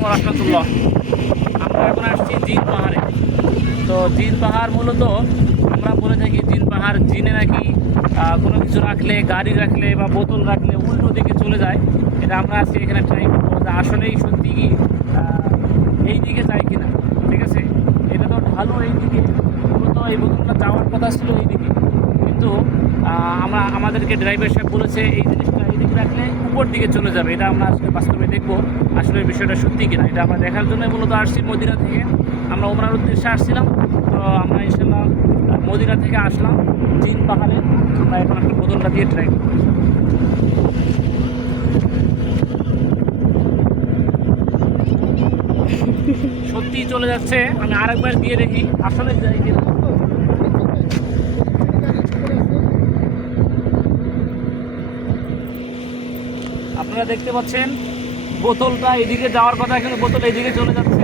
আলাইকুম রহমতুল্লাহ। আমরা এখন আসছি জিন পাহাড়ে। তো জিন পাহাড় মূলত আমরা বলে থাকি জিন পাহাড়, জিনে নাকি কোনো কিছু রাখলে, গাড়ি রাখলে বা বোতল রাখলে উল্টো দিকে চলে যায়। এটা আমরা আজকে এখানে ট্রাই করবো যে আসলেই সত্যি কি এই দিকে যায় কিনা। ঠিক আছে, এটা তো ঢালু এই দিকে, মূলত এই বোতলটা যাওয়ার কথা ছিল এই দিকে, কিন্তু আমাদেরকে ড্রাইভার সাহেব বলেছে এই জিনিসটা এই দিকে রাখলে উপর দিকে চলে যাবে। এটা আমরা আজকে বাস্তবে দেখবো আসলে বিষয়টা সত্যি কিনা। এটা আমরা দেখার জন্য মূলত আসছি মদিনা থেকে। আমরা ওমরার উদ্দেশ্যে আসছিলাম, তো আমরা ইনশাল্লাহ মদিনা থেকে আসলাম জিন পাহাড়ে। আমরা এখন একটা বোতলটা দিয়ে ট্রাই করবো। সত্যিই চলে যাচ্ছে, আমি আরেকবার দিয়ে দেখি আসলে যাই কিনা। আপনারা দেখতে পাচ্ছেন বোতলটা এদিকে যাওয়ার কথা, কিন্তু বোতল এদিকে চলে যাচ্ছে।